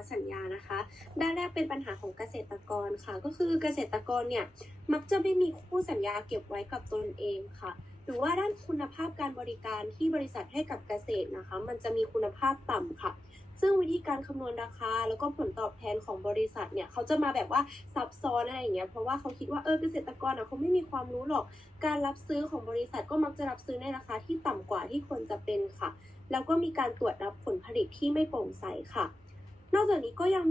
ธสัญญานะคะ ด้านแรกเป็นปัญหาของเกษตรกรค่ะ ก็คือเกษตรกรเนี่ยมักจะไม่มีคู่สัญญาเก็บไว้กับตนเองค่ะ หรือว่าด้านคุณภาพการบริการที่บริษัทให้กับเกษตรนะคะ มันจะมีคุณภาพต่ำค่ะ ซึ่งวิธีการคำนวณราคา แล้วก็ผลตอบแทนของบริษัทเนี่ยเขาจะมาแบบว่าซับซ้อนอะไรอย่างเงี้ยเพราะว่าเขาคิดว่าเออเกษตรกรอะเขาไม่มีความรู้หรอก การรับซื้อของบริษัทก็มักจะรับซื้อในราคาที่ต่ำกว่าที่ควรจะเป็นค่ะแล้วก็มีการตรวจรับผลผลิตที่ไม่โปร่งใสค่ะ นอกจากนี้ก็ยัง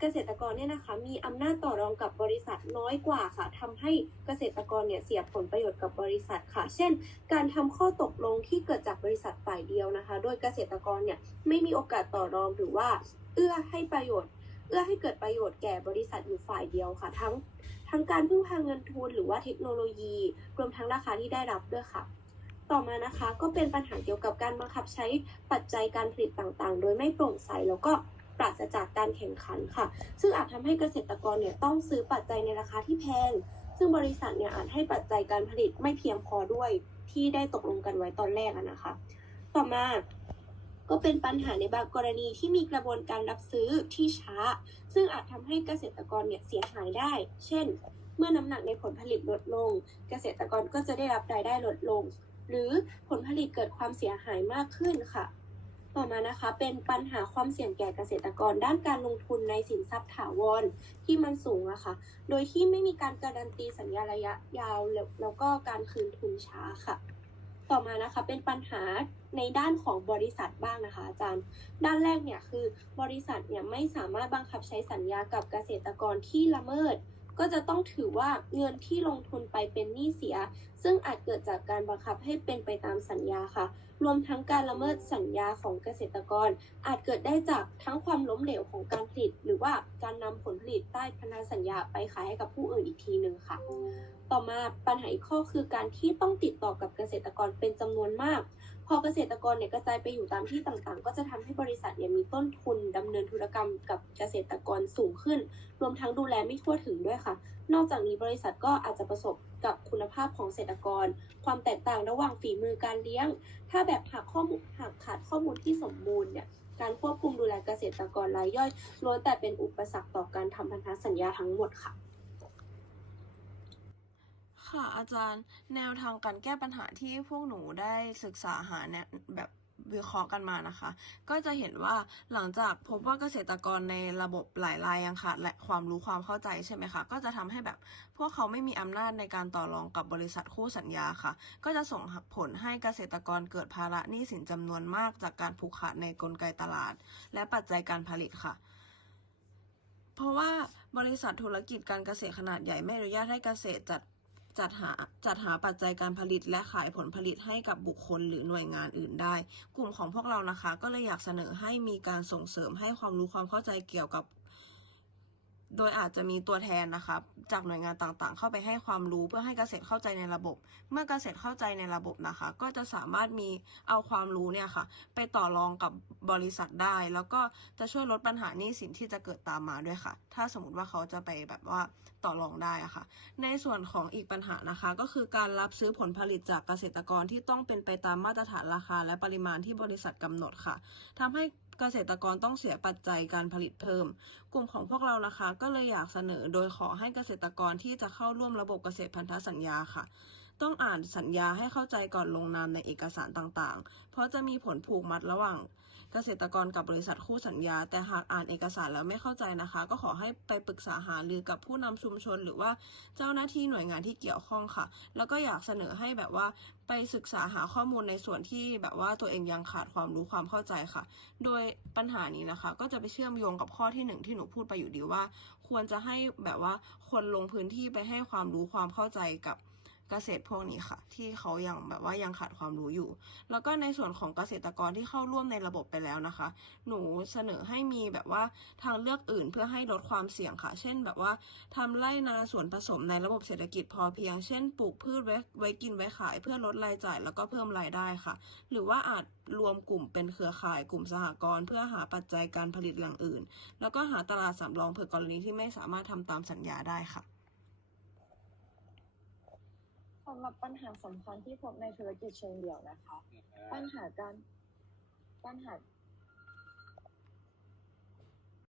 เกษตรกรเนี่ยนะคะ มีอำนาจต่อรองกับบริษัทน้อยกว่าค่ะทำให้เกษตรกรเนี่ยเสียผลประโยชน์กับบริษัทค่ะ เช่น การทำข้อตกลงที่เกิดจากบริษัทฝ่ายเดียวนะคะ โดยเกษตรกรเนี่ยไม่มีโอกาสต่อรองหรือว่า เอื้อให้ประโยชน์ เอื้อให้เกิดประโยชน์แก่บริษัทอยู่ฝ่ายเดียวค่ะ ทั้งทั้งการพึ่งพาเงินทุนหรือว่าเทคโนโลยี รวมทั้งราคาที่ได้รับด้วยค่ะต่อมานะคะก็เป็นปัญหาเกี่ยวกับการบังคับใช้ปัจจัยการผลิตต่างๆ โดยไม่โปร่งใสแล้วก็ ปราศจากการแข่งขันค่ะ ซึ่งอาจทำให้เกษตรกรเนี่ยต้องซื้อปัจจัยในราคาที่แพง ซึ่งบริษัทเนี่ยอาจให้ปัจจัยการผลิตไม่เพียงพอด้วยที่ได้ตกลงกันไว้ตอนแรกนะคะ ต่อมาก็เป็นปัญหาในบางกรณีที่มีกระบวนการรับซื้อที่ช้า ซึ่งอาจทำให้เกษตรกรเนี่ยเสียหายได้ เช่น เมื่อน้ำหนักในผลผลิตลดลง เกษตรกรก็จะได้รับรายได้ลดลง หรือผลผลิตเกิดความเสียหายมากขึ้นค่ะ ต่อมานะคะเป็นปัญหาความเสี่ยงแก่เกษตรกรด้านการลงทุนในสินทรัพย์ถาวรที่มันสูงอะค่ะ โดยที่ไม่มีการการันตีสัญญาระยะยาวแล้วแล้วก็การคืนทุนช้าค่ะ ต่อมานะคะเป็นปัญหาในด้านของบริษัทบ้างนะคะอาจารย์ ด้านแรกเนี่ยคือบริษัทเนี่ยไม่สามารถบังคับใช้สัญญากับเกษตรกรที่ละเมิด ก็จะต้องถือว่าเงินที่ลงทุนไปเป็นหนี้เสีย ซึ่งอาจเกิดจากการบังคับให้เป็นไปตามสัญญาค่ะ รวมทั้งการละเมิดสัญญาของเกษตรกร อาจเกิดได้จากทั้งความล้มเหลวของการผลิต หรือว่าการนำผลผลิตใต้พันธสัญญาไปขายให้กับผู้อื่นอีกทีหนึ่งค่ะ ต่อมาปัญหาอีกข้อคือการที่ต้องติดต่อกับเกษตรกรเป็นจำนวนมาก พอเกษตรกรเนี่ยกระจายไปอยู่ตามที่ต่างๆ ก็จะทำให้บริษัทเนี่ยมีต้นทุนดำเนินธุรกรรมกับเกษตรกรสูงขึ้น รวมทั้งดูแลไม่ทั่วถึงด้วยค่ะ นอกจากนี้บริษัทก็อาจจะประสบกับคุณภาพของเกษตรกร ความแตกต่างระหว่างฝีมือการเลี้ยง ถ้าแบบหากข้อมูลหากขาดข้อมูลที่สมบูรณ์เนี่ยการควบคุมดูแลเกษตรกรรายย่อยล้วนแต่เป็นอุปสรรคต่อการทำพันธสัญญาทั้งหมดค่ะ ค่ะ อาจารย์แนวทางการแก้ปัญหาที่พวกหนูได้ศึกษาหาแนแบบวิเคราะห์กันมานะคะ ก็จะเห็นว่าหลังจากพบว่าเกษตรกรในระบบหลายรายยังขาดและความรู้ความเข้าใจใช่ไหมคะ ก็จะทำให้แบบพวกเขาไม่มีอำนาจในการต่อรองกับบริษัทคู่สัญญาค่ะ ก็จะส่งผลให้เกษตรกรเกิดภาระหนี้สินจำนวนมากจากการผูกขาดในกลไกตลาด และปัจจัยการผลิตค่ะเพราะว่าบริษัทธุรกิจการเกษตรขนาดใหญ่ไม่อนุญาตให้เกษตรจัด จัดหาจัดหาปัจจัยการผลิตและขายผลผลิตให้กับบุคคลหรือหน่วยงานอื่นได้ กลุ่มของพวกเรานะคะ ก็เลยอยากเสนอให้มีการส่งเสริมให้ความรู้ความเข้าใจเกี่ยวกับ โดยอาจจะมีตัวแทนนะคะจากหน่วยงานต่างๆ เข้าไปให้ความรู้เพื่อให้เกษตรเข้าใจในระบบ เมื่อเกษตรเข้าใจในระบบนะคะ ก็จะสามารถมีเอาความรู้เนี่ยค่ะ ไปต่อรองกับบริษัทได้ แล้วก็จะช่วยลดปัญหาหนี้สินที่จะเกิดตามมาด้วยค่ะ ถ้าสมมติว่าเขาจะไปแบบว่าต่อรองได้อะค่ะ ในส่วนของอีกปัญหานะคะ ก็คือการรับซื้อผลผลิตจากเกษตรกรที่ต้องเป็นไปตามมาตรฐานราคา และปริมาณที่บริษัทกำหนดค่ะทำให้ เกษตรกรต้องเสียปัจจัยการผลิตเพิ่ม กลุ่มของพวกเรานะคะ ก็เลยอยากเสนอโดยขอให้เกษตรกรที่จะเข้าร่วมระบบเกษตรพันธสัญญาค่ะ ต้องอ่านสัญญาให้เข้าใจก่อนลงนามในเอกสารต่างๆ เพราะจะมีผลผูกมัดระหว่าง เกษตรกรกับบริษัทคู่สัญญา แต่หากอ่านเอกสารแล้วไม่เข้าใจนะคะ ก็ขอให้ไปปรึกษาหารือกับผู้นำชุมชน หรือว่าเจ้าหน้าที่หน่วยงานที่เกี่ยวข้องค่ะ แล้วก็อยากเสนอให้แบบว่าไปศึกษาหาข้อมูลในส่วนที่แบบว่าตัวเองยังขาดความรู้ความเข้าใจค่ะ โดยปัญหานี้นะคะ ก็จะไปเชื่อมโยงกับข้อที่หนึ่งที่หนูพูดไปอยู่ดีว่า ควรจะให้แบบว่าคนลงพื้นที่ไปให้ความรู้ความเข้าใจกับ เกษตรพวกนี้ค่ะ ที่เขายังแบบว่ายังขาดความรู้อยู่ แล้วก็ในส่วนของเกษตรกรที่เข้าร่วมในระบบไปแล้วนะคะ หนูเสนอให้มีแบบว่าทางเลือกอื่นเพื่อให้ลดความเสี่ยงค่ะ เช่นแบบว่าทำไร่นาสวนผสมในระบบเศรษฐกิจพอเพียง เช่นปลูกพืชไว้ไว้กินไว้ขาย เพื่อลดรายจ่ายแล้วก็เพิ่มรายได้ค่ะ หรือว่าอาจรวมกลุ่มเป็นเครือข่ายกลุ่มสหกรณ์เพื่อหาปัจจัยการผลิตอย่างอื่น แล้วก็หาตลาดสำรองเผื่อกรณีที่ไม่สามารถทำตามสัญญาได้ค่ะ สำหรับปัญหาสำคัญที่พบในธุรกิจเชิงเดี่ยวนะคะ ปัญหาการปัญหา